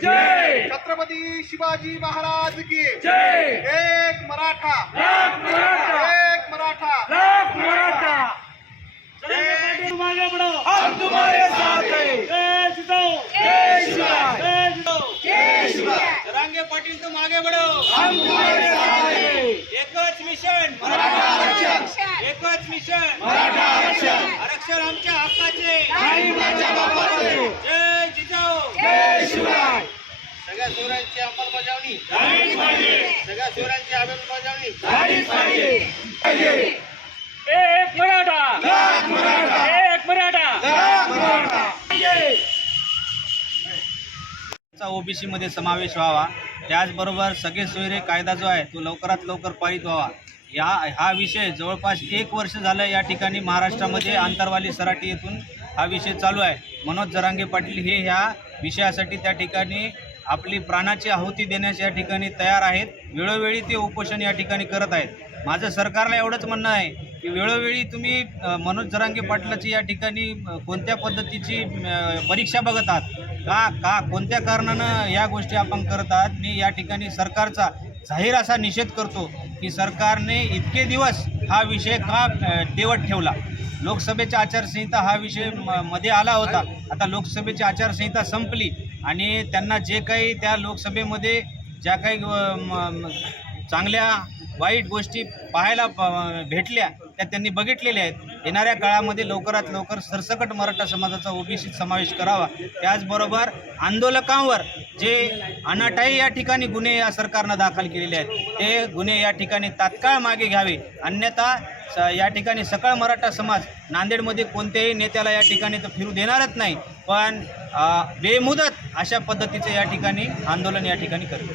जय! छत्रपती शिवाजी महाराज की जय! एक मराठा. लाख मराठा. एक मराठा. लाख मराठा. हम तुम्हारे साथ हैं. जरांगे पाटील तुम आगे बढ़ो. हम तुम्हारे साथ हैं. एकच मिशन. एकच मिशन मराठा आरक्षण आरक्षण आमच्या हक्काचे नाही माझ्या बापाचे जय जिजाऊ जय शिवराय सगळ्या सोरांची अंमलबजावणी. सगळ्या सोरांची अंमलबजावणी. एक मराठा. लाख मराठा. एक मराठा. ओबीसी मध्ये समावेश व्हावा. त्याचबरोबर सगळे सोयरे कायदा जो आहे तो लवकरात लवकर पारित व्हावा. या हा विषय जवळपास एक वर्ष झालं या ठिकाणी महाराष्ट्रामध्ये आंतरवाली सराटी येथून हा विषय चालू आहे. मनोज जरांगे पाटील हे ह्या विषयासाठी त्या ठिकाणी आपली प्राणाची आहुती देण्यास या ठिकाणी तयार आहेत. वेळोवेळी ते उपोषण या ठिकाणी करत आहेत. माझं सरकारला एवढंच म्हणणं आहे की वेळोवेळी तुम्ही मनोज जरांगे पाटलाची या ठिकाणी कोणत्या पद्धतीची परीक्षा बघत आहात? का का कोणत्या कारणानं या गोष्टी आपण करत आहात? मी या ठिकाणी सरकारचा जाहीर असा निषेध करतो की सरकारने इतके दिवस हा विषय का देवत ठेवला? लोकसभेच्या आचारसंहिता हा विषय म- मध्ये आला होता. आता लोकसभेची आचारसंहिता संपली आणि त्यांना जे काही त्या लोकसभेमध्ये ज्या काही चांगल्या वाईट गोष्टी पाहायला भेटल्या त्या त्यांनी बघितलेल्या आहेत. येणाऱ्या काळामध्ये लवकरात लवकर सरसकट मराठा समाजाचा ओबीसीत समावेश करावा. त्याचबरोबर आंदोलकांवर जे अनाठाई या ठिकाणी गुन्हे या सरकारनं दाखल केलेले आहेत ते गुन्हे या ठिकाणी तात्काळ मागे घ्यावे. अन्यथा स- या ठिकाणी सकळ मराठा समाज नांदेडमध्ये कोणत्याही नेत्याला या ठिकाणी तर फिरू देणारच नाही. पण बेमुदत अशा पद्धतीचं या ठिकाणी आंदोलन या ठिकाणी करतो